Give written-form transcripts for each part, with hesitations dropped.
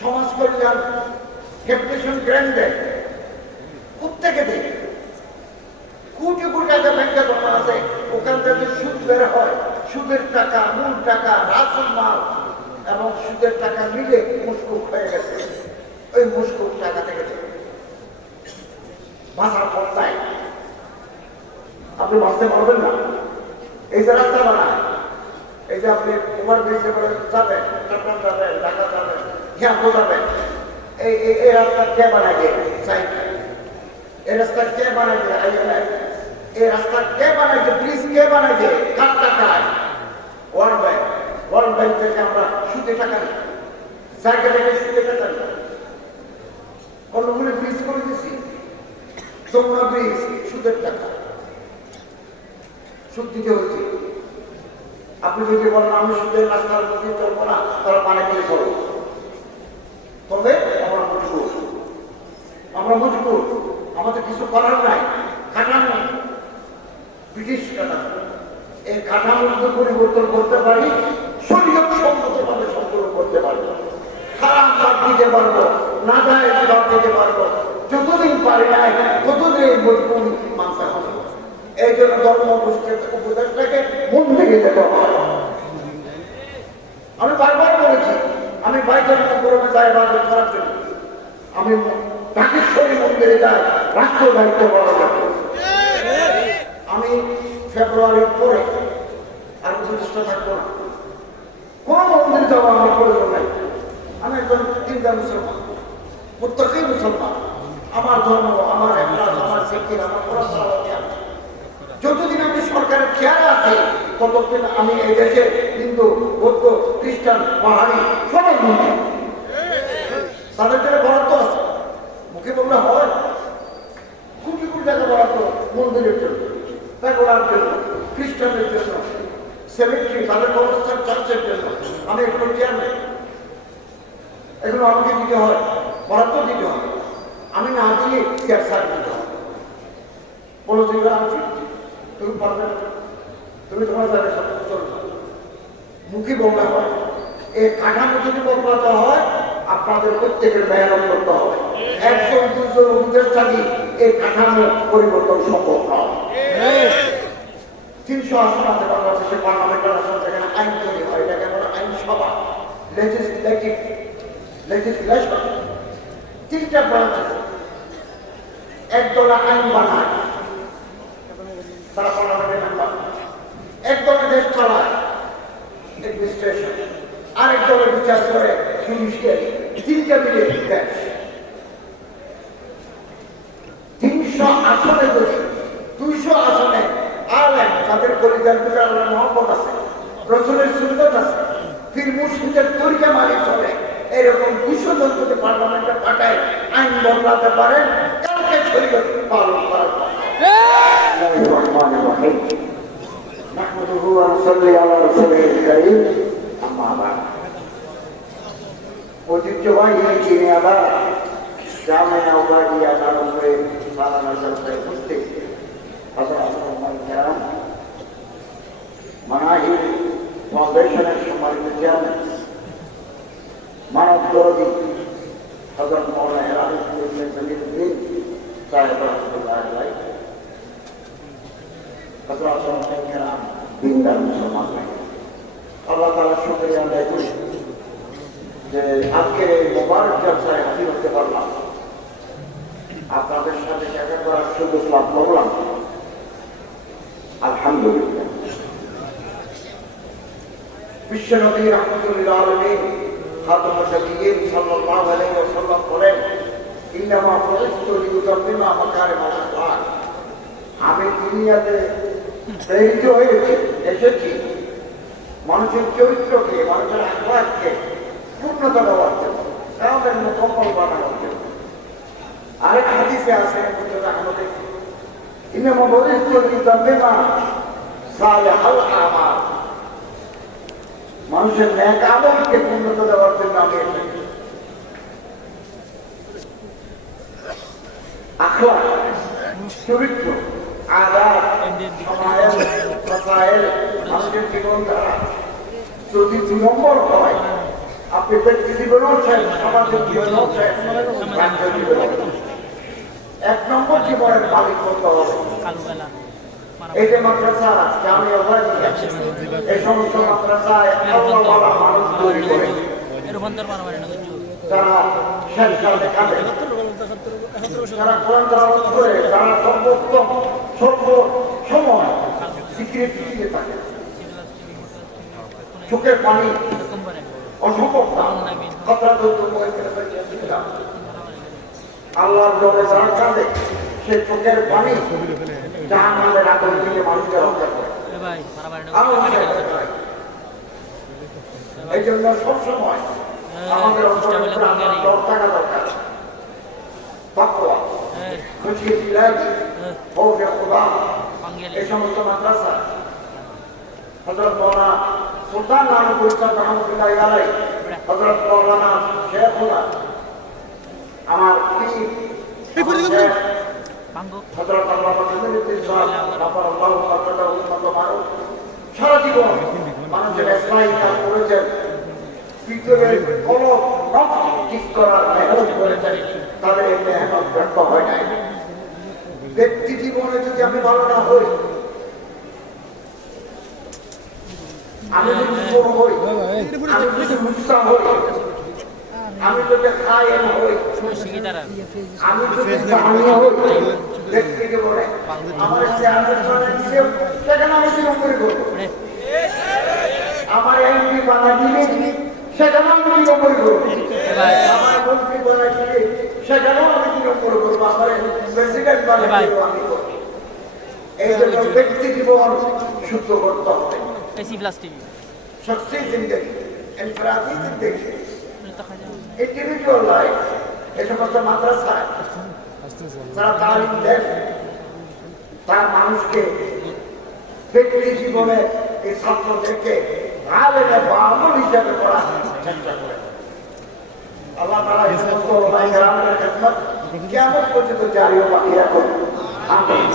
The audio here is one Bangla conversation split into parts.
সমাজ কল্যাণ ক্যাপিটেশন গ্র্যান্ড দেয়, প্রত্যেকে দেয়। কোটি কোটি টাকা ব্যাংকে জমা আছে, ওখান থেকে সুদ বের হয়, সুদের টাকা, মূল টাকা, রাসুল মাল এবং সুদের টাকা মিলে মুশকুক হয়ে গেছে। ওই মুশকুক টাকা থেকে বাঁচার পথ নাই, আপনি বাঁচতে পারবেন না। এই যে রাস্তা বানায়, এই যে আপনি ওভার ব্রিজে যাবেন, চট্টগ্রাম যাবেন, ঢাকা যাবেন, হিয়াঙ্গো যাবেন, এই রাস্তা কে বানায় দিয়ে এই রাস্তা কে বানায় দিয়ে এই রাস্তা কে বানায় দিয়ে ব্রিজ কে বানায় দিয়ে কার টাকায়? World bank. ওয়ার্ল্ড ব্যাংক থেকে আমরা সুদে টাকা নিই, জায়গা থেকে সুদে টাকা নিই। কতগুলো ব্রিজ করে দিয়েছি, যমুনা ব্রিজ সুদের টাকা, সুদ দিতে হচ্ছে। আপনি যদি বলেন আমি সুদের রাস্তার মধ্যে চলবো না, তারা পানি করে চলবো, তবে আমরা মজবুর, আমাদের কিছু করার নাই। কাঠামো ব্রিটিশ কাঠামো, এই কাঠামোর যদি পরিবর্তন করতে পারি, শরীয়ত সম্মতভাবে সম্পূর্ণ করতে পারবো, খারাপ বাদ দিতে পারবো, না যায় বাদ দিতে পারবো। যতদিন পারি নাই ততদিন এই মজবুর মানতে হবে। এই জন্য ধর্ম উপদেশটাকে মন থেকে যেতে হবে। আমি বারবার বলেছি, আমি বাইকের গরমে যাই বারবার করার জন্য, আমি ঢাকেশ্বরী মন্দিরে যাই রাষ্ট্র দায়িত্ব পালন করব। আমি ফেব্রুয়ারির পরে আর প্রতিষ্ঠা থাকবো না, কোন মন্দিরে যাবো আমার প্রয়োজন নাই। আমি একজন চিন্তা মুসলমান, প্রত্যেকেই মুসলমান, আমার ধর্ম, আমার আমার শিক্ষিত, আমার পড়াশোনা। যতদিন আমি সরকারের খেয়াল আছে ততদিন আমি এই দেশে হিন্দু, বৌদ্ধ, খ্রিস্টান, পাহাড়ি সবার মন্দির, তাদের জন্য বরাদ্দ আছে। মুখে বললে হয়, কোটি কোটি টাকা বরাদ্দ মন্দিরের জন্য, প্যাগোডার জন্য, খ্রিস্টানদের জন্য, সেমেট্রি, তাদের অবস্থান, চার্চের জন্য। আমি এগুলো চেয়ারম্যান, এগুলো আমাকে দিতে হয়, বরাদ্দ দিতে হয়। আমি না দিয়ে চেয়ার সার দিতে হয়। বলো দিকে আমি তুমি পারবে, তুমি তোমার জায়গায় চলবে। মুখে বলা হয়, এই কাঠামো যদি বদলাতে হয় আপনাদের প্রত্যেকের মেহনত করতে হবে। একজন দুজন উপদেষ্টা দিয়ে এই কাঠামো পরিবর্তন সম্ভব নয়। 300 আসন আছে বাংলাদেশের পার্লামেন্টের আসন, সেখানে আইন তৈরি হয়, এটাকে বলে আইনসভা, লেজিসলেশন। 3টা ব্রাঞ্চ আছে, একদলা আইন বানায়, তারা পার্লামেন্টের মেম্বার, এক দলের দেশ চালায় অ্যাডমিনিস্ট্রেশন, আরেক দলের বিচার করে জুডিশিয়ারি, 3টা মিলে দেশ। 300 আসনে যদি 200 আসনে আলেম, তাদের পরিবার বিচার মহব্বত আছে, রসুলের সুন্নত আছে, ফির মুসলিমদের তরিকা মানি চলে, এরকম 200 জন যদি পার্লামেন্টে পাঠায় আইন বদলাতে পারেন, কালকে শরীয়ত পালন করার কথা। ঐতিহ্যবাহী চিনে আবার গ্রামে নৌকা দিয়ে তার উপরে উপস্থিত মানাহি ফাউন্ডেশনের সম্মানিত চেয়ারম্যান, মানব দরদি হযরত মাওলানা আলিউদ্দিন সাহেব রহমাতুল্লাহ আলাইহি, দিনদার মুসলমান, আল্লাহ তাআলার শুকরিয়া আদায় করি যে আজকের এই মোবারক জলসায় হাজির হতে পারলাম, আপনাদের সাথে দেখা করার সুযোগ লাভ করলাম। আলহামদুলিল্লাহ। বিশ্বনবী রাহমাতুল আলামিন খাতামুন নবিয়্যিন সাল্লাল্লাহু আলাইহি ওয়াসাল্লাম বলেন, ইন্নামা বুইসতু লিউতাম্মিমা মাকারিমাল আখলাক। আমি দুনিয়াতে প্রেরিত হয়েছি, এসেছি মানুষের চরিত্রকে, মানুষের আখলাককে পূর্ণতা দেওয়ার জন্য, তাদের মুকম্মল বানানোর জন্য। আরেক হাদিসে আছে আমাদের, ইন্নামা বুইসতু লিউতাম্মিমা সালিহাল আমাল। মানুষের নেক আমলকে পূর্ণতা দেওয়ার জন্য আমি এসেছি। আখলাক, চরিত্র, আদাব, সমায়ের, মাসায়েল, মানুষের জীবন দ্বারা যদি 2 নম্বর হয় আপনি ব্যক্তি জীবনেও চাই, সামাজিক জীবনেও চাই, রাজ্য জীবনেও। এক নম্বর জীবনের মালিক করতে হবে। এই যে মাদ্রাসা, জামিয়া ওয়াজিয়া, এই সমস্ত মাদ্রাসায় আল্লাহওয়ালা মানুষ তৈরি করে যারা শেষ কালে কাঁদে, যারা কোরআন তেলাওয়াত করে, যারা সর্বসময় জিকিরে ফিরিয়ে থাকে, চোখের পানি অসম্ভব না। আল্লাহর ডরে যারা কাঁদে, সে চোখের পানি জাহান্নামের আগুন থেকে মানুষকে রক্ষা করে। এই জন্য সবসময় আমাদের অন্তরে ডর থাকা দরকার। তাকওয়া, খশিয়াত ইলাহি, খৌফে খুদা, এই সমস্ত মাদ্রাসা হযরত মাওলানা সুলতান নানুপুর সাহেব রহমাতুল্লাহি আলাইহি, হযরত মাওলানা শেখুনা আমার পীর হযরত আল্লামা কামালউদ্দিন সাহেব রাফাআল্লাহু মাকাতাহু উন্নত মারুফ সারা জীবন মানুষের ইসলামী কাজ করেছেন, ভিতরে কলম ঠিক করার মেহনত করেছেন, তাদের এই মেহনত ব্যর্থ হয় নাই। ব্যক্তি জীবনে যদি আমি ভালো না হই, আমি যদি চোর হই, আমি যদি মুসা হই, আমি যদি খায়েন হই, আমি যদি জামিয়া হই, ব্যক্তি জীবনে আমার চেয়ারম্যান বানা দিলে সেখানে আমি কি নম্বর করবো? আমার এমপি বানা দিলে সেখানে আমি কি নম্বর করবো? আমার মন্ত্রী বানা দিলে সেখানেও আমি কি নম্বর করবো? আমার প্রেসিডেন্ট বানা দিলেও আমি করবো। এই জন্য ব্যক্তি জীবন শুদ্ধ করতে হবে। শখসি জিন্দগি, ইনফরাদি জিন্দগি, ইন্ডিভিজুয়াল লাইফ, এই সমস্ত মাদ্রাসায় যারা তালিম দেন, তারা মানুষকে ব্যক্তি জীবনে এই ছাত্রদেরকে আলেমে বামুল হিসাবে করার চেষ্টা করে। আল্লাহ তাআলা এই সমস্ত ওলামায়ে কেরামের খেদমত কিয়ামত পর্যন্ত জারি ও বাকি রাখুন। আমিন।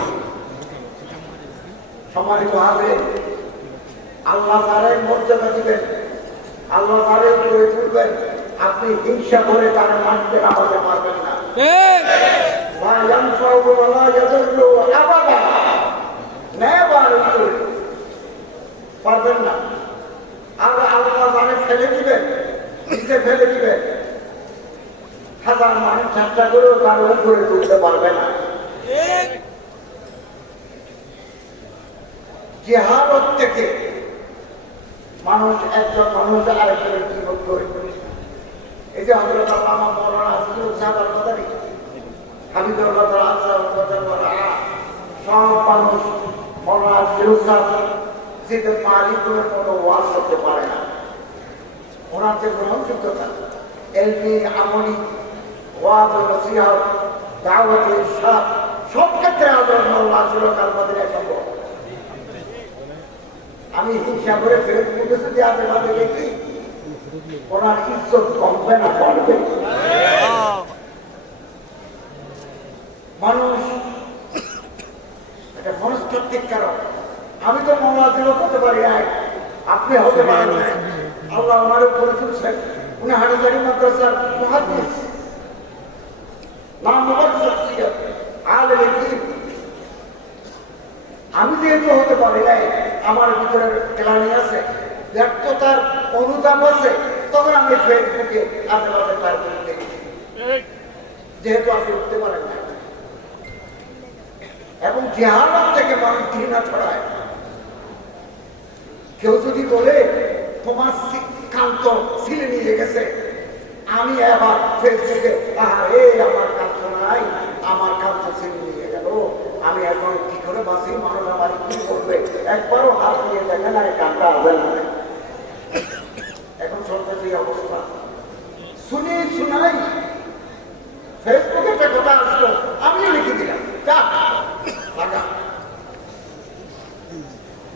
সম্মানিত হাজিরিন, আল্লাহ তাআলাই মর্যাদা দিবেন, আল্লাহ তাআলাই করে তুলবেন। আপনি হিংসা করে তারা মানতে আমাকে পারবেন না। পারবেন না। আর আল্লাহ তাআলা ফেলে দিবেন, নিচে ফেলে দিবেন। হাজার মানুষ চেষ্টা করেও তার উপরে তুলতে পারবে না। জিহাদ থেকে মানুষ একজন মানুষ আরেকজনের জীবন করে। এই যে হযরত আল্লামা মাওলানা আসিফুল সাহেব আল-মাদানী হাফিজাহুল্লাহ তাআলা সব মানুষ মাওলানা আসিফুল সাহেব যেটা মালিকের মতো ওয়াজ করতে পারে না। ওনার যে গ্রহণযোগ্যতা, এলমি, আমলি, ওয়াজ, নসিহত, দাওয়াত, ইরশাদ সব ক্ষেত্রে হযরত মাওলানা আসিফুল আল-মাদানী এক নম্বর। আমি হিংসা করে ফেসবুকে যদি আগে দেখি, ওনার ইজ্জত কমবে না বাড়বে। মানুষ এটা মনস্তাত্ত্বিক কারণ। আমি তো মাওলানা হতে পারি নাই, আপনি হতে পারেন না। আল্লাহ ওনার উপরে তুলছেন। উনি হাটহাজারী মাদ্রাসার মুহাদ্দিস, নামওয়ার শখসিয়ত, আলেম দ্বীন। আমি যেহেতু হতে পারি নাই, আমার ভিতরে ক্লানি আছে, ব্যর্থতার অনুতাপ আছে, তখন আমি ফেসবুকে আশেপাশে তার দেখি, যেহেতু আপনি উঠতে পারেন না। এবং জিহাদ থেকে মানুষ ঘৃণা ছড়ায়। কেউ যদি বলে তোমার কান্ত ছিলে নিয়ে গেছে, আমি এবার ফেসবুকে আমার কান্ত নাই, আমার কান্ত ছিলে নিয়ে গেল, আমি এখন কি করে বাঁচি, মানুষ আমার কি করবে, একবারও হাত দিয়ে দেখে না এই কানটা হবে না। এখন চলতেছে এই অবস্থা। শুনি শুনাই ফেসবুকে একটা কথা আসলো, আমিও লিখে দিলাম, লাগা।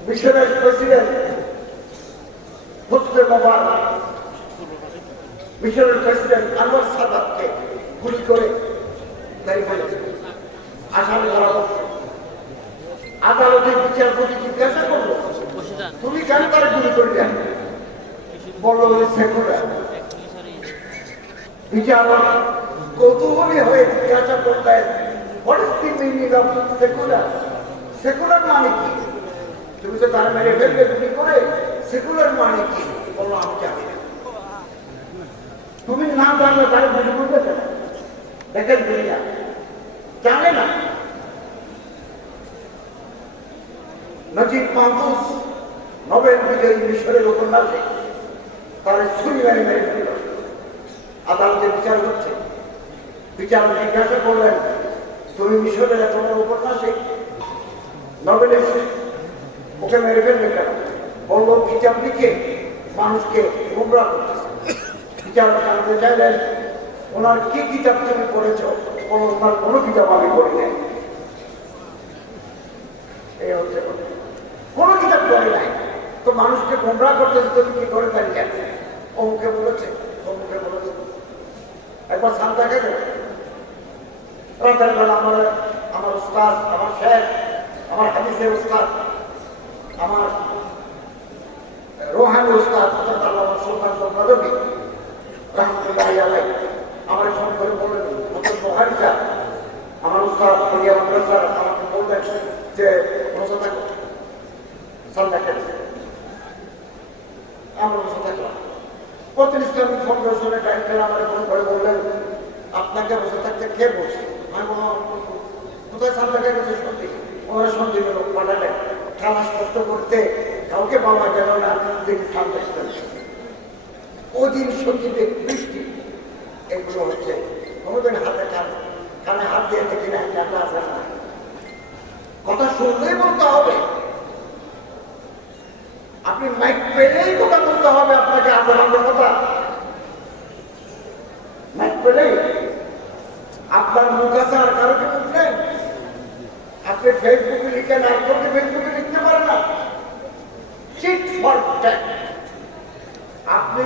মিশরের প্রেসিডেন্ট হোসনে মোবারক মিশরের প্রেসিডেন্ট আনোয়ার সাদাতকে গুলি করে মেরে ফেলেছে, আসামি ধরা পড়ছে। আদালতের বিচারপতি জিজ্ঞাসা করলো, তুমি কেন তারা গুলি করলে? বললো সেকুলার। বিচারক কৌতূহলী হয়ে জিজ্ঞাসা করলেন, what is the meaning of secular? Secular মানে কি? তুমি তো তারা মেরে ফেলবে গুলি করে, সেকুলার মানে কি? বললো আমি জানি না। তুমি না জানলে তারা গুলি করবে না। দেখেন দুনিয়া জানে না। নজিব মাহফুজ নোবেল বিজয়ী মিশরের উপন্যাসে তারা ছুরি মেরে মেরে ফেলল। আদালতে বিচার হচ্ছে, বিচারক জিজ্ঞাসা করলেন, তুমি মিশরের এত বড় উপন্যাসে নোবেলের ওকে মেরে ফেলবে কেন? বলল কিতাব লিখে মানুষকে গুমরাহ করতেছে। বিচারক জানতে চাইলেন, ওনার কি কিতাব তুমি পড়েছ? ওনার কোনো কিতাব আমি পড়ি নাই। এই হচ্ছে কোনো কিতাব পড়ে নাই, তো মানুষকে গুমরাহ করতেছে, তুমি কি করে দাঁড়িয়ে? অমুকে বলেছে, অমুকে বলেছে। একবার সান্তা খেতে রাতের বেলা আমার উস্তাদ, আমার শেখ, আমার হাদিসের উস্তাদ, আমার রোহানি উস্তাদ আমার সুলতান নদী রহমতুল্লাহ আলাইহি আমার ফোন করে বললেন, বুখারী স্যার, আমার উস্তাদ স্যার আমাকে বললেন যে রোজা থাকো, সান্তা খেতে। আমরা রোজা থাকলাম। প্রতি ইসলামিক ফাউন্ডেশনের ডাইরেক্টর আমার ফোন করে বললেন, আপনাকে বসে থাকতে কে বলছে? আমি বললাম, কোথায় সান্তা খেতে? সন্ধি। ওরা সন্ধি লোক পাঠালেন খালাস কষ্ট করতে, কাউকে পাওয়া গেল না। দেখি সান্তা ওদিন সত্যিতে বৃষ্টি। এগুলো হচ্ছে কোনোদিন হাতে কানে হাত দিয়ে দেখি না, একটা আছে না। কথা শুনলেই বলতে হবে, আপনি মাইক পেলেই কথা বলতে হবে আপনাকে। আপনার কথা মাইক পেলেই আপনার মুখ আছে, আর কারো কি মুখ নেই? আপনি ফেসবুকে লিখেন, আর করতে ফেসবুকে লিখতে পারেন না। Tit for tat. আপনি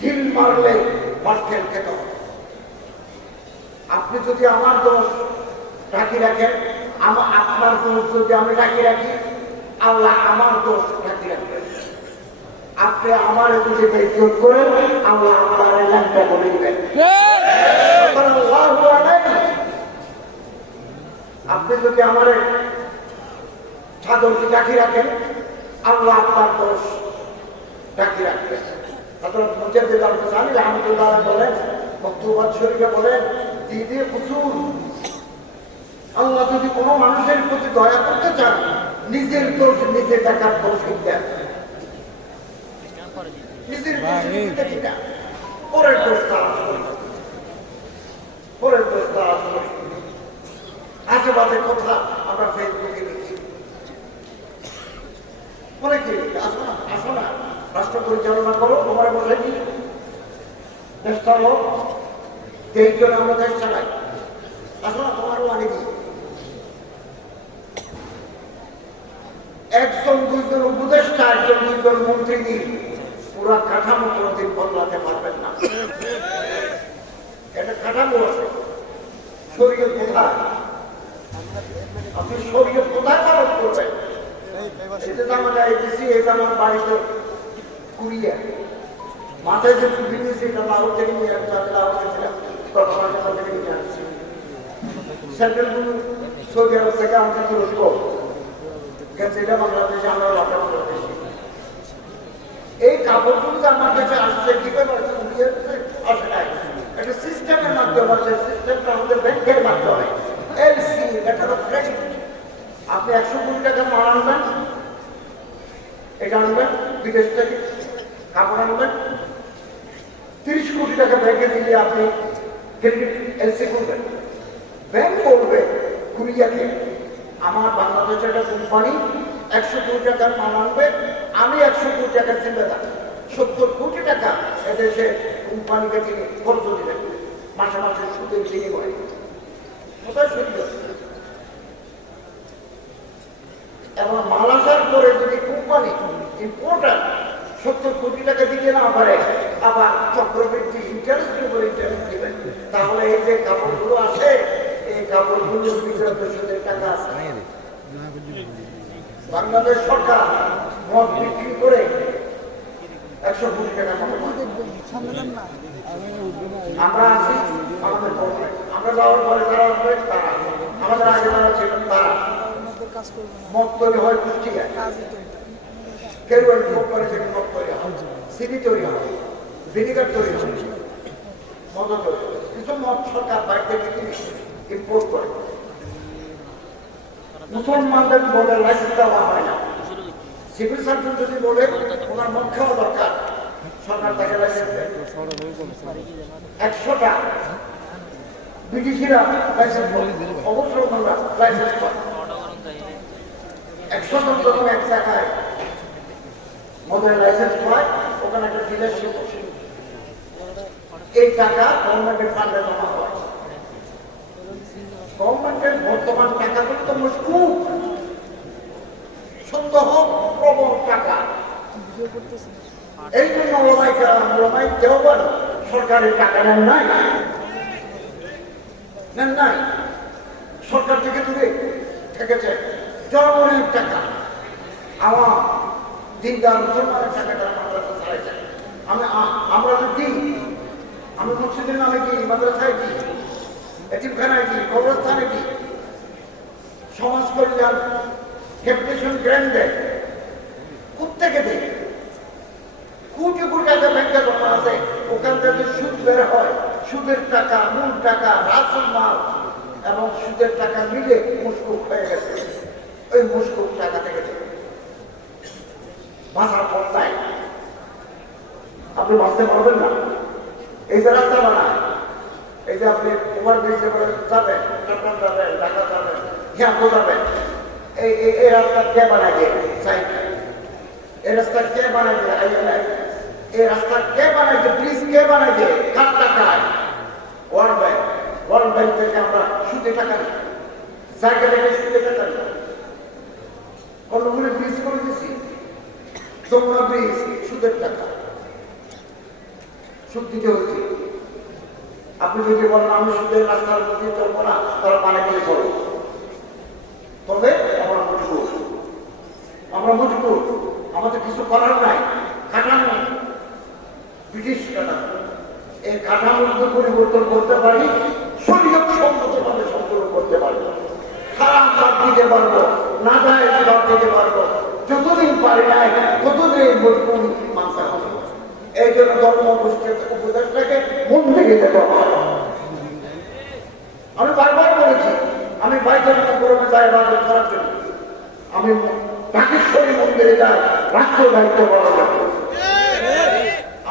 ঢিল মারলে মার্কেল খেতে হবে। আপনি যদি আমার দোষ ঢাকি রাখেন, আপনার দোষ যদি আমি ঢাকি রাখি, আল্লাহ আমার দোষ ঢাকি রাখবেন। আপনি আমার যদি বেইজ্জত করেন, আল্লাহ আমার ল্যাংটা বলে দিবেন। আপনি যদি আমার চাদরকে ঢাকি রাখেন, আল্লাহ আপনার দোষ ঢাকি রাখবেন। হযরত মুজাদ্দিদ আল-হুসাইনি রাহমাতুল্লাহ বলেন, মকতুবাত শরীফে বলেন, দিদি হুজুর, আল্লাহ যদি কোনো মানুষের প্রতি দয়া করতে চান, নিজের দোষ নিজে দেখার তৌফিক দেন। নিজের দোষ নিজে দেখি না, পরের দোষ তার পরের দোষ তার আশেপাশে কথা আমরা ফেসবুকে লিখি, অনেকে আসো না, আসো না, রাষ্ট্র পরিচালনা করো, তোমার বসে কি দেশ চালো, 23 জন আমরা দেশ চালাই, আসো না, তোমারও অনেকে। একজন দুইজন উপদেষ্টা, একজন দুইজন মন্ত্রী দিয়ে পুরা কাঠামো কোনদিন বদলাতে পারবেন না। এটা কাঠামো আছে। শরীয়ত কোথায়? আপনি শরীয়ত কোথায় পালন করবেন? এটা তো আমরা এসেছি, এটা আমার বাড়িতে কুড়িয়ে মাথায় যে টুপি নিয়েছি, এটা লাহোর থেকে নিয়ে আসছি, আমি লাহোর গেছিলাম, কক্সবাজার থেকে নিয়ে আসছি। সেন্ট্রালগুলো সৌদি আরব থেকে আমাকে তুরস্ক গেছে, এটা বাংলাদেশে আমরা লকডাউন করেছি। এই কাপড়গুলো আমার কাছে আসছে কিভাবে আসে নাই, একটা সিস্টেমের মাধ্যমে আসে। সিস্টেমটা আমাদের ব্যাংকের মাধ্যমে এলসি, লেটার অফ ক্রেডিট। আপনি 100 কোটি টাকা মাল আনবেন, এটা আনবেন বিদেশ থেকে, কাপড় আনবেন, 30 কোটি টাকা ব্যাংকে দিলে আপনি ক্রেডিট এলসি করবেন। ব্যাংক বলবে কুরিয়াকে, আমার বাংলাদেশের একটা কোম্পানি 100 কোটি টাকার মাল আনবে, আমি 100 কোটি টাকার জিম্মেদার, 70 কোটি টাকা এদেশে কোম্পানিকে তিনি খরচ দিবেন মাসে মাসে সুদের বিনিময়ে। কোথায় সুদ? এবং মাল আসার পরে যদি কোম্পানি ইম্পোর্টার 70 কোটি টাকা দিতে না পারে, আবার চক্রবৃদ্ধি ইন্টারেস্টের উপর ইন্টারেস্ট দিবেন, তাহলে এই যে কাপড়গুলো আসে, এই কাপড়গুলোর ভিতরে সুদের টাকা আছে। বাংলাদেশ সরকার মদ বিক্রি করে 100 কোটি টাকা আমরা আছি আমাদের পরে, আমরা যাওয়ার পরে যারা আসবে তারা, আমাদের আগে যারা ছিলেন তারা। মদ তৈরি হয় কুষ্টিয়ায়, কেউ ভোগ করে সেখানে মদ তৈরি হয়, চিনি তৈরি হয়, ভিনিগার তৈরি হয়, মদ তৈরি হয়। কিছু মদ সরকার বাইরে থেকে কিনে ইম্পোর্ট করে। মুসলমানদের মদের লাইসেন্স দেওয়া হয় না। সিভিল সার্জন যদি বলে ওনার মদ খাওয়া দরকার, সরকার তাকে লাইসেন্স দেয়। 100টা বিদেশিরা লাইসেন্স অবসর লাইসেন্স পায়। 100 জন যখন এক জায়গায় মদের লাইসেন্স পায়, ওখানে একটা ডিলারশিপ বসে। এই টাকা গভর্নমেন্টের ফান্ডে জমা হয়। গভর্নমেন্টের বর্তমান টাকাগুলো তো মুশকুল, সন্দেহ প্রবল টাকা। এই জন্য ওলামাই দেওয়ার সরকারের টাকা নেন নাই, নেন নাই, সরকার থেকে দূরে থেকেছে। জনগণের টাকা, আমার দিনদার মুসলমানের টাকাটা আমরা ছাড়াইছে। আমরা তো দিই, আমি মসজিদের নামে দিই, মাদ্রাসায় দিই, এতিমখানায় দিই, কবরস্থানে দিই, সমাজ কল্যাণ ক্যাপিটেশন গ্র্যান্ড দেয়। কোথেকে দেয়? কোটি কোটি টাকা ব্যাংকে জমা আছে, ওখান থেকে সুদ বের হয়। সুদের টাকা, মূল টাকা, রাসুল মাল এবং সুদের টাকা মিলে মুশকুল হয়ে গেছে। ওই মুশকুল টাকা থেকে বাঁচার পথটাই আপনি বাঁচতে পারবেন না। এই যে রাস্তা বানায়, এই যে আপনি ওভার ব্রিজে যাবেন, চট্টগ্রাম যাবেন, ঢাকা যাবেন, হিয়াঙ্গো যাবেন, এই রাস্তা কে বানায় দিয়ে এই রাস্তা কে বানায় দিয়ে এই রাস্তা কে বানায় দিয়ে ব্রিজ কে বানায় দিয়ে কার টাকায়? ওয়ার্ল্ড ব্যাংক থেকে আমরা সুদে টাকা নিই, জায়গা থেকে সুদে টাকা নিই। কতগুলো ব্রিজ করে দিচ্ছি, যমুনা ব্রিজ সুদের টাকা, সুদ দিতে হচ্ছে। আপনি যদি বলেন আমি সুদের রাস্তার মধ্যে চলবো না, তারা পানি করে চলবো, তবে আমরা মজবুর, আমাদের কিছু করার নাই। কাঠামো ব্রিটিশ কাঠামো, এই কাঠামোর পরিবর্তন করতে পারি, শরীয়ত সম্মতভাবে সম্পূর্ণ করতে পারবো, খারাপ বাদ দিতে পারবো, না যায় বাদ দিতে পারবো। যতদিন পারি নাই ততদিন মজবুর মানতে হবে। এই জন্য ধর্ম গোষ্ঠীর উপদেশটাকে মন থেকে যেতে হবে। আমি বারবার বলেছি, আমি বাইতুল মুকাররমে যাই ইবাদত করার জন্য, আমি ঢাকেশ্বরী মন্দিরে যাই রাষ্ট্র দায়িত্ব পালন করতে।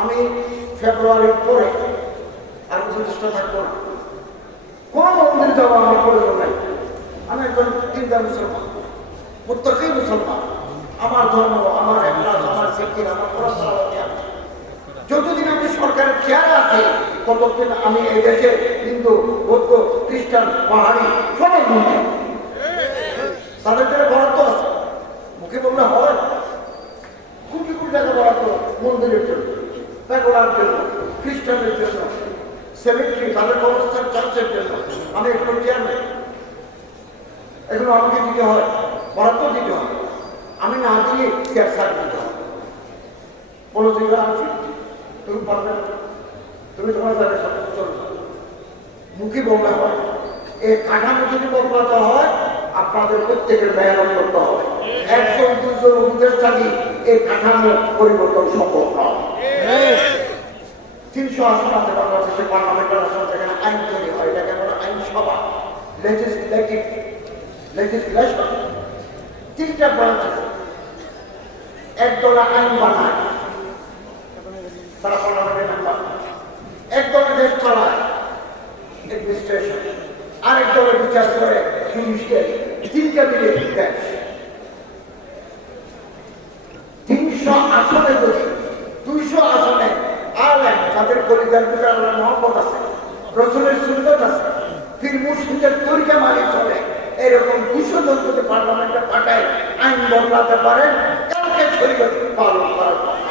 আমি ফেব্রুয়ারির পরে আর প্রতিষ্ঠা থাকবো না, কোন মন্দিরে যাবো আমার প্রয়োজন নাই। আমি একজন দিনদার মুসলমান, প্রত্যেকেই মুসলমান। আমার ধর্ম, আমার এখলাস, আমার জিকির, আমার পড়াশোনা। যতদিন আমি সরকারের চেয়ারে আছি ততদিন আমি এই দেশে হিন্দু, বৌদ্ধ, খ্রিস্টান, পাহাড়ি সবাই মন্দির, তাদের জন্য বরাদ্দ আছে। মুখে বললে হয়, কোটি কোটি টাকা বরাদ্দ মন্দিরের জন্য, প্যাগোডার জন্য, খ্রিস্টানদের জন্য, সেমেট্রি, তাদের কবরস্থান, চার্চের জন্য। আমি এগুলো চেয়ারম্যান, এগুলো আমাকে দিতে হয়, বরাদ্দ দিতে হয়। আমি না দিয়ে চেয়ার সার দিতে হয়। বলো যে আমি তুমি পারবে না, তুমি তোমার জায়গায় সব চলবে, মুখে বলতে হয়। এই কাঠামো যদি বদলাতে হয়, আপনাদের প্রত্যেকের মেহনত করতে হবে। একজন দুজন উপদেষ্টা দিয়ে এই কাঠামো পরিবর্তন সম্ভব নয়। 300 আসন আছে বাংলাদেশে, পার্লামেন্টের আসন, সেখানে আইন তৈরি হয়, এটাকে আমরা আইনসভা, লেজিসলেশন। 3টা ব্রাঞ্চ আছে। একদলা আইন বানায়, তারা পার্লামেন্টের মেম্বার। একদলের দেশ চালায়, অ্যাডমিনিস্ট্রেশন। আরেক দলের বিচার করে, জুডিশিয়ারি। 3টা মিলে দেশ। 300 আসনে যদি 200 আসনে আলেম, তাদের পরিবার ভিতরে আল্লাহ মহব্বত আছে, রসুলের সুন্নত আছে, পীর মুর্শিদের তরিকা মানি চলে, এরকম 200 জন যদি পার্লামেন্টে পাঠায় আইন বদলাতে পারেন, কালকে শরীয়ত পালন করার কথা।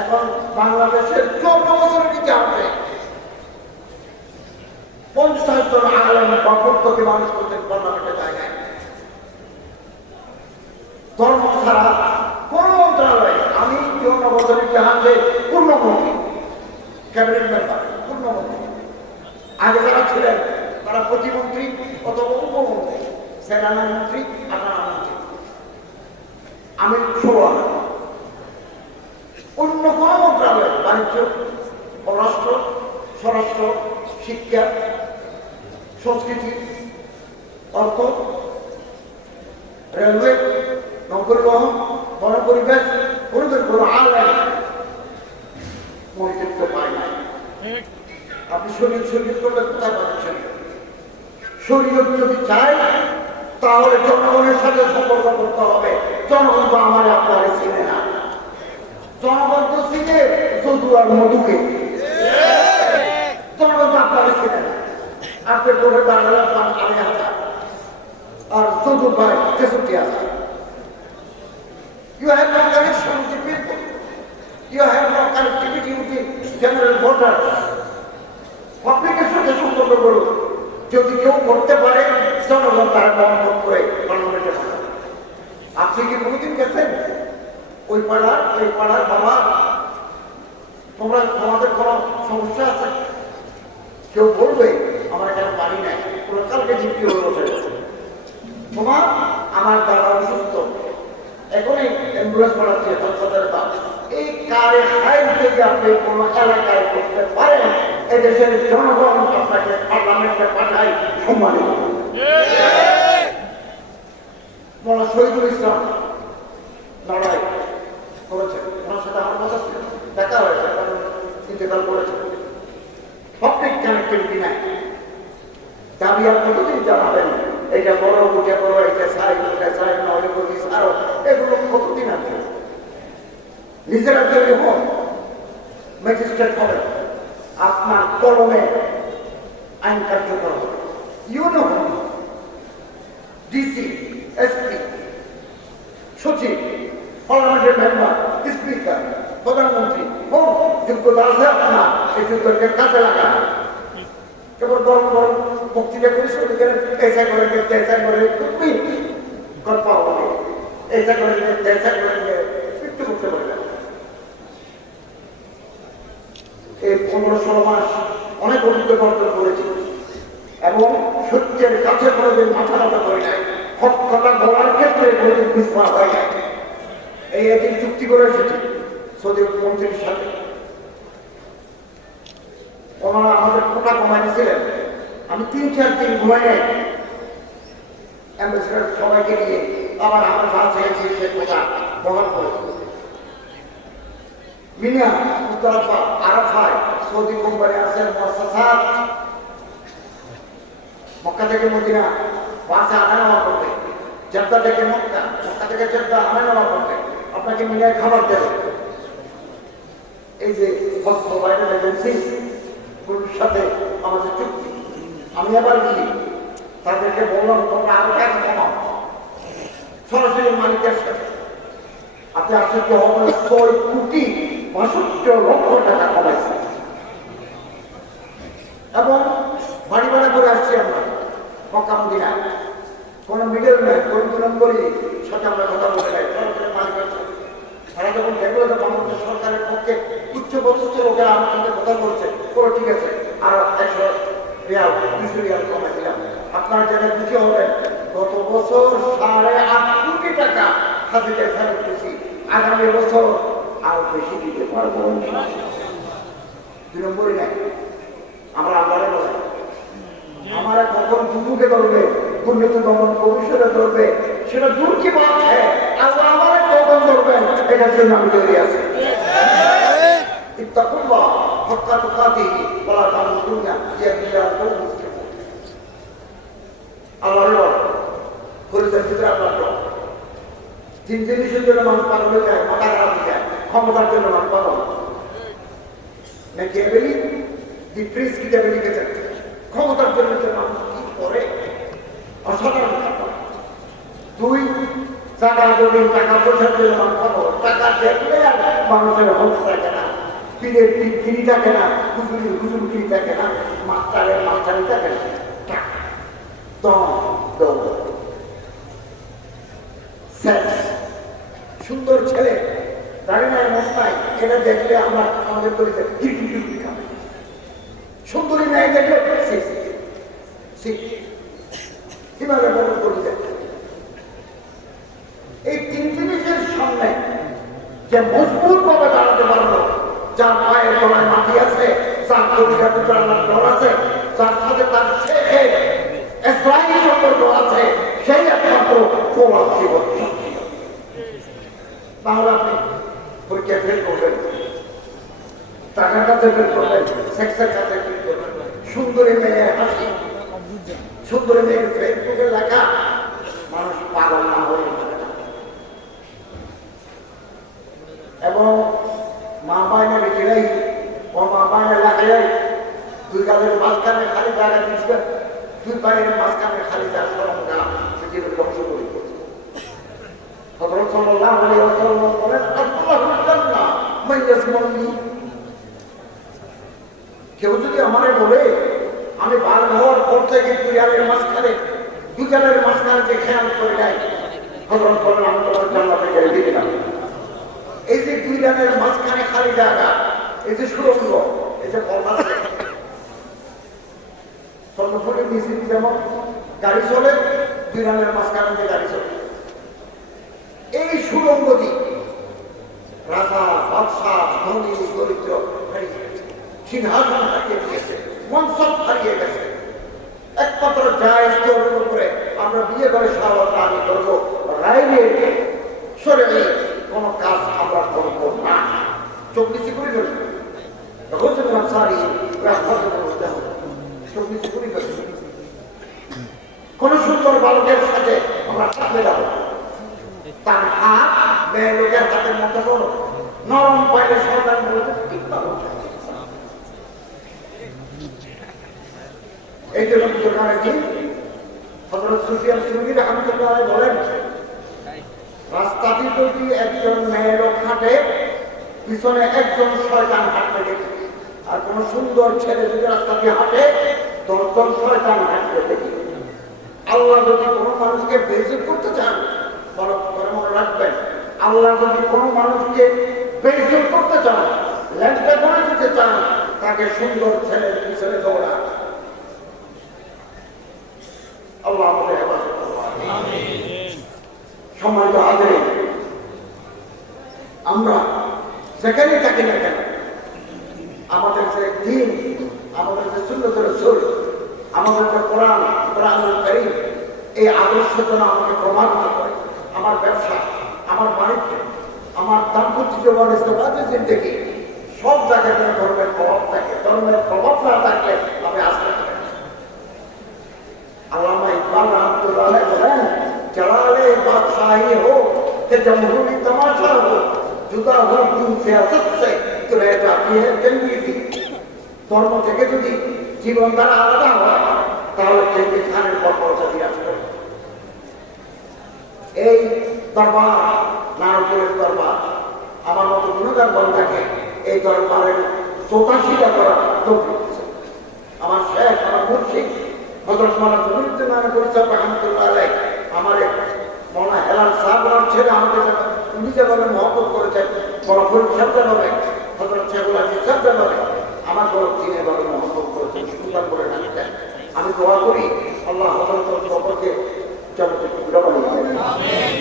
এখন বাংলাদেশের 14 বছরের ইতিহাসে 50 জন আলেম প্রত্যেকে মানুষ করতে পার্লামেন্টে যায় না। ধর্ম ছাড়া কোন মন্ত্রণালয়, আমি 14 বছরের ইতিহাসে পূর্ণমন্ত্রী ক্যাবিনেট মেম্বার, পূর্ণমন্ত্রী। আগে যারা ছিলেন তারা প্রতিমন্ত্রী অথবা উপমন্ত্রী, সেনানা মন্ত্রী, আটানা মন্ত্রী। আমি 16 আনা। অন্য কোন মন্ত্রণালয়, বাণিজ্য, পররাষ্ট্র, স্বরাষ্ট্র, শিক্ষা, সংস্কৃতি, অর্থ, রেলওয়ে, নৌপরিবহন, গণপরিবেশ, কোনো আলাদা মন্ত্রিত্ব পায় না। আপনি শরীর করলে কোথায় পাচ্ছেন? শরীয়ত যদি চায় তাহলে জনগণের সাথে সম্পর্ক করতে হবে। জনগণ তো আমার আপনারে চিনে না। জনগণ তো চিনে যদু আর মধুকে। জনগণ তো আপনারে চিনে না। আপনি করে দাঁড়ালে পান 8,000 আর যদু ভাই 63,000। You have no connection with the people. You have no connectivity with the general voters. পাবলিকের সাথে সম্পর্ক করুন। যদি কেউ করতে পারে জনগণ তারা মহব্বত করে পার্লামেন্টে পাঠাবে। আপনি কি কোনোদিন গেছেন ওই পাড়ার বাবা তোমাদের কোনো সমস্যা আছে? কেউ বলবে আমার এখানে পানি নাই, কোনো কালকে জিপি হয়ে বসে তোমার আমার দাদা অসুস্থ, এখনই অ্যাম্বুলেন্স পাঠাচ্ছে হাসপাতালের দাম। এই কারে হাইট থেকে আপনি কোন এলাকায় করতে পারেন, এদেশের জনগণ আপনাকে পার্লামেন্টে পাঠায় সম্মানিত। মোল্লা শহীদুল ইসলাম লড়াই করেছেন, ওনার সাথে আমার কথা ছিল, দেখা হয়েছে, ইন্তেকাল করেছে। পাবলিক কানেক্টিভিটি নাই। দাবি আর কতদিন জানাবেন? এইটা বড় উঠে বড়, এটা সাইড না হলে বলি আরো, এগুলো কতদিন আছে? নিজেরা তৈরি হন, ম্যাজিস্ট্রেট হবেন, আপনার কলমে আইন কার্যকর হবে। ইউনো, ডিসি, এসপি, সচিব, পার্লামেন্টের মেম্বার, স্পিকার, প্রধানমন্ত্রী হোক, যোগ্যতা আছে আপনার, এই যোগ্যতাকে কাজে লাগান। কেবল গরম গরম বক্তৃতা করিস, এসা করে তুমি গল্প হবে, এসা করে মৃত্যু করতে পারে না। এই 15-16 মাস অনেক অভিজ্ঞতা অর্জন করেছি এবং সত্যের কাছে কোনোদিন মাথা ব্যথা করে নাই। হক কথা বলার ক্ষেত্রে কোনোদিন ঘুষপা হয় না। এই একদিন চুক্তি করে এসেছি সৌদি মন্ত্রীর সাথে। ওনারা আমাদের কোটা কমাই দিয়েছিলেন। আমি 3-4 দিন ঘুমাই নাই, অ্যাম্বাসেডার সবাইকে নিয়ে আবার আমার কাছে এসে সে কোটা বহন করেছে। মিনা, মুস্তাফা, আরাফায় সৌদি কোম্পানি আছে, মুআসসাসাত, মক্কা থেকে মদিনা বাসে আনা নেওয়া করবে, জেদ্দা থেকে মক্কা, মক্কা থেকে জেদ্দা আনা নেওয়া করবে, আপনাকে মিনায় খাবার দেবে। এই যে হজ প্রোভাইডার এজেন্সি গুলোর সাথে আমাদের চুক্তি। আমি আবার গিয়ে তাদেরকে বললাম তোমরা আরো টাকা কমাও, সরাসরি মালিকের সাথে। আপনি আশ্চর্য হবেন, 6,62,00,000 টাকা কমাইছে এবং বাড়ি ভাড়া করে আসছি আমরা মক্কা মদিনায়। কোন মিডল ম্যান, কোন 2 নম্বরই সাথে আমরা কথা বলে নাই, সরাসরি মালিকের সাথে। তারা যখন দেখলো যে বাংলাদেশ সরকারের পক্ষে উচ্চ পদস্থ লোকেরা আমার সাথে কথা বলছে, পুরো ঠিক আছে, আর 100 রিয়াল 200 রিয়াল কমাই দিলাম। আপনার জায়গায় খুশি হবেন, গত বছর 8.5 কোটি টাকা হাজিকে ফেরত দিয়েছি। আগামী বছর আরো বেশি দিতে পারবো। 2 নম্বরই নাই, আমরা আল্লাহরে বলাই। हमारा कौन गुरु के दौर में दुर्नीति दमन कमिशन दौर में সেটা দূর কি বাত है আল্লাহ আমারে কখন ধরবেন এটার জন্য আমি তৈরি আছি। ইত্তাকুল্লাহ হাক্কা তুকাতিহি ওয়ালা তামুতুন্না ইল্লা ওয়া আনতুম মুসলিমুন। আল্লাহর রব কলিজার ভিতরে আল্লাহর রব। জিনিসের জন্য মানুষ পাগল হয়ে যায়, মাথা খারাপ হয়ে যায়, ক্ষমতার জন্য মানুষ পাগল নাকি এবেলি দি প্রিন্স কি দেবে লিখেছেন, ক্ষমতার জন্য যে মানুষ কি করে অসাধারণ। 2 টাকা জমি টাকা পয়সার জন্য মানুষ পাগল, টাকা দেখলে আর মানুষের হোক থাকে না, পীরের গিরি থাকে না, হুজুর গিরি থাকে না, মাস্টারি থাকে না, টাকা দম সুন্দর ছেলে দাঁড়িয়ে নাই মন নাই, এটা দেখলে আমরা আমাদের করেছে গিরি খাবে। যে মজবুত ভাবে দাঁড়াতে পারবো, যার পায়ের তলায় মাটি আছে, যার কবিতা টুকরার ডর আছে, যার সাথে তার শেখের ইসলামী সম্পর্ক আছে, সেই একমাত্র প্রবাদ জীবন। তাহলে আপনি পরীক্ষা ফেল করবেন, টাকার কাছে ফেল করবেন, সেক্সের কাছে ফেল করবেন, সুন্দরী মেয়ের হাসি, সুন্দরী মেয়ের ফেসবুকে লেখা, মানুষ পাগল না হয়ে এবং মা মায়ের রেখেই ও মা মায়ের লেখাই দুই গালের মাঝখানে খালি জায়গা দিচ্ছেন, দুই পায়ের মাঝখানে খালি জায়গা সরঞ্জা সেটির ধ্বংস করে করছে। হযরত সাল্লাল্লাহু আলাইহি ওয়াসাল্লাম বলেন, আল্লাহুল জান্নাহ মান ইয়াসমুনি। কেউ যদি আমারে বলে আমি বার হওয়ার পর থেকে দুই গালের মাঝখানে যে খেয়াল করে নেয়, হযরত বলেন আমি তোমার জান্নাতে গেলে দিবি না। এই যে দুই গালের মাঝখানে খালি জায়গা, এই যে সুরঙ্গ, এই যে পথ আছে, স্বর্ণপুরের নিচে যেমন গাড়ি চলে, দুই গালের মাঝখানে যে গাড়ি চলে, এই সুরঙ্গ দিয়ে রাজা, বাদশাহ, ধনী, দরিদ্র হারিয়ে গেছে, সিংহাসন হারিয়ে গেছে, মনসব হারিয়ে গেছে। একমাত্র জায়েজ তৌরের উপরে আমরা বিয়ে করে সাহায্য আমি করবো, রাইলে সরে গেলে কোন কাজ আমরা করবো না। চোখ নিচে করে ফেলবো, কোন সুন্দর বালকের সাথে আমরা সাথে যাবো, তার হাত মেয়ে লোকের হাতের মতো বড়, নরম পাইলে সরকার বলতে ঠিক পাবো। এই জন্য দোকানে কি হযরত সুফিয়ান সুরি রাহমাতুল্লাহ আলাইহি বলেন, রাস্তাটি যদি একজন মেয়ে লোক হাঁটে, পিছনে একজন শয়তান হাঁটতে দেখি, আর কোন সুন্দর ছেলে যদি রাস্তা দিয়ে হাঁটে, 10 জন শয়তান হাঁটতে দেখি। আল্লাহ যদি কোনো মানুষকে বেইজ্জত করতে চান, মনে রাখবেন, আল্লাহ যদি কোনো মানুষকে বেইজ্জত করতে চান, ল্যাংটা করে দিতে চান, তাকে সুন্দর ছেলের পিছনে দৌড়া। আল্লাহ আমাদের হেফাজত করুন। সম্মানিত হাজিরিন, আমরা যেখানে থাকি না কেন, আমাদের যে দ্বীন, আমাদের যে সুন্নাত রাসূল, আমাদের যে কোরআনুল কারীম, এই আদর্শ যেন আমাকে প্রভাবিত করে। আমার ব্যবসা, আমার বাণিজ্য, আমার দাম্পত্য জীবন, ইসলামের জিন্দেগি, সব জায়গায় যেন ধর্মের প্রভাব থাকে। ধর্মের প্রভাব না থাকলে আমি আসতে পারি। আল্লামা ইকবাল রাহমাতুল্লাহ আলাইহি বলেন, जलाले बादशाही हो कि जमहूरी तमाशा हो, जुदा हो दिन सियासत से तो रह जाती है जंगी थी। ধর্ম থেকে যদি জীবন দ্বারা আলাদা হয়, তাহলে চেঙ্গিস খানের বর্বরতা বিরাজ করে। এই দরবার, নারকেলের দরবার, আমার মতো গুণগান বন্ধাকে এই দরবারের 84টা করার তৌফিক দিয়েছে আমার শেখ, আমার মুর্শিদ হযরত মাওলানা জমিউদ্দিন নানপুরি সাহেব রাহমাতুল্লাহ আলাইহি। আমার মাওলানা হেলাল সাহেব ছেলে আমাকে উনি যেভাবে মহব্বত করেছেন, বড় ফরিদ সাহেব যেভাবে, হযরত শেখুল আজিজ সাহেব যেভাবে আমার বড় দিনে এভাবে মহব্বত করেছেন, সুন্দর করে রাখতেন। আমি দোয়া করি আল্লাহ হযরতের কবরকে জান্নাতুল কুবরা বানিয়ে দেন,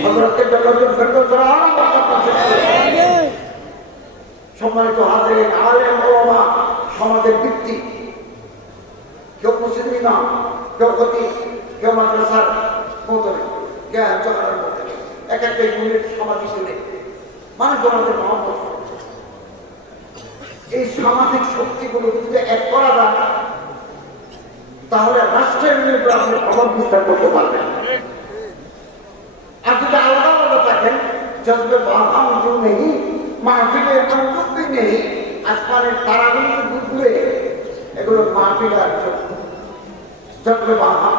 হযরতকে জান্নাতুল ফেরদৌসের আলা বরকত নসিব করেন। সম্মানিত হাজিরিন, আলেম ওলামা সমাজের ভিত্তি, কেউ মুসলিম না, কেউ খতিব, কেউ মাদ্রাসার মতনে, কেউ জমানার মতনে, এক একটা ইউনিট সামাজিক ইউনিট, মানুষ জমাতে মহব্বত। এই সামাজিক শক্তিগুলো যদি এক করা যায়, তাহলে রাষ্ট্রের বিরুদ্ধে আপনি প্রভাব বিস্তার করতে পারবেন। আর যদি আলাদা আলাদা থাকেন, জজবে বাহাম जो नहीं, মাহফিলের অনুভূতি নেই, আসমানের তারাগুলো ঘুরে, এগুলো মাহফিল আর জজবে বাহাম।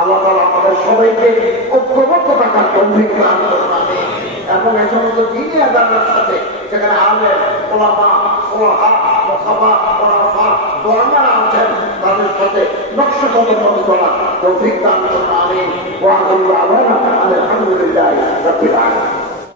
আল্লাহ তাআলা আমাদের সবাইকে ঐক্যবদ্ধ থাকার তৌফিক দান করুন এবং এই সমস্ত দ্বীনি আদালতের সাথে যেখানে আলেম, ওলামা, ফুকাহা, মুহাদ্দিস, ওলামা, দোয়ারা আছেন, তাদের সাথে নকশবন্দ করার তৌফিক দান করুন। আমিন। ওয়া আলহামদুলিল্লাহি রাব্বিল আলামিন।